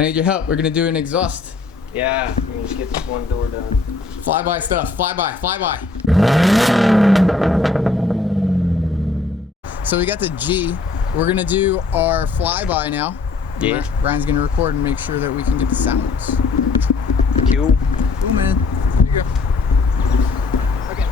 I need your help. We're gonna do an exhaust. Yeah, we're gonna just get this one door done. Flyby stuff. Flyby. Flyby. So we got the G. We're gonna do our flyby now. Yeah. Ryan's gonna record and make sure that we can get the sounds. Cool. Cool, man. Here you go. Okay.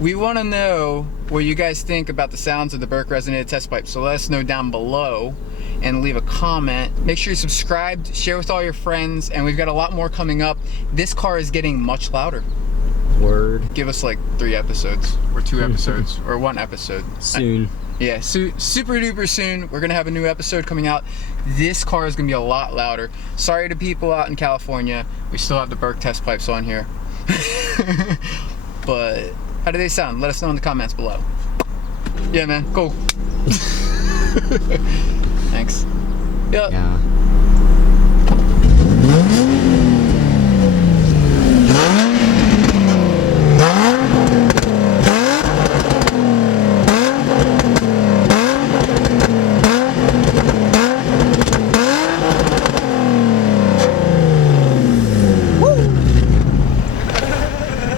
We want to know what you guys think about the sounds of the Berk resonated test pipe, so let us know down below and leave a comment. Make sure you're subscribed, share with all your friends, and we've got a lot more coming up. This car is getting much louder. Word. Give us like 3 episodes, or 2 episodes, or 1 episode. Soon. Yeah, super duper soon. We're gonna have a new episode coming out. This car is gonna be a lot louder. Sorry to people out in California. We still have the Berk test pipes on here. But how do they sound? Let us know in the comments below. Yeah, man. Cool. Thanks. Yep. Yeah.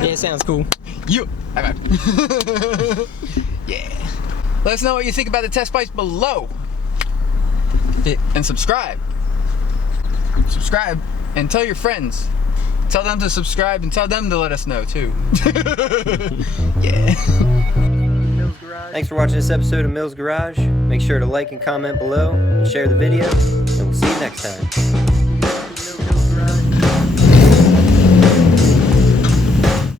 Yeah, it sounds cool. You. High five. Yeah. Let us know what you think about the test pipes below. And subscribe. Subscribe and tell your friends. Tell them to subscribe and tell them to let us know too. Yeah. Thanks for watching this episode of Mills Garage. Make sure to like and comment below and share the video, and we'll see you next time.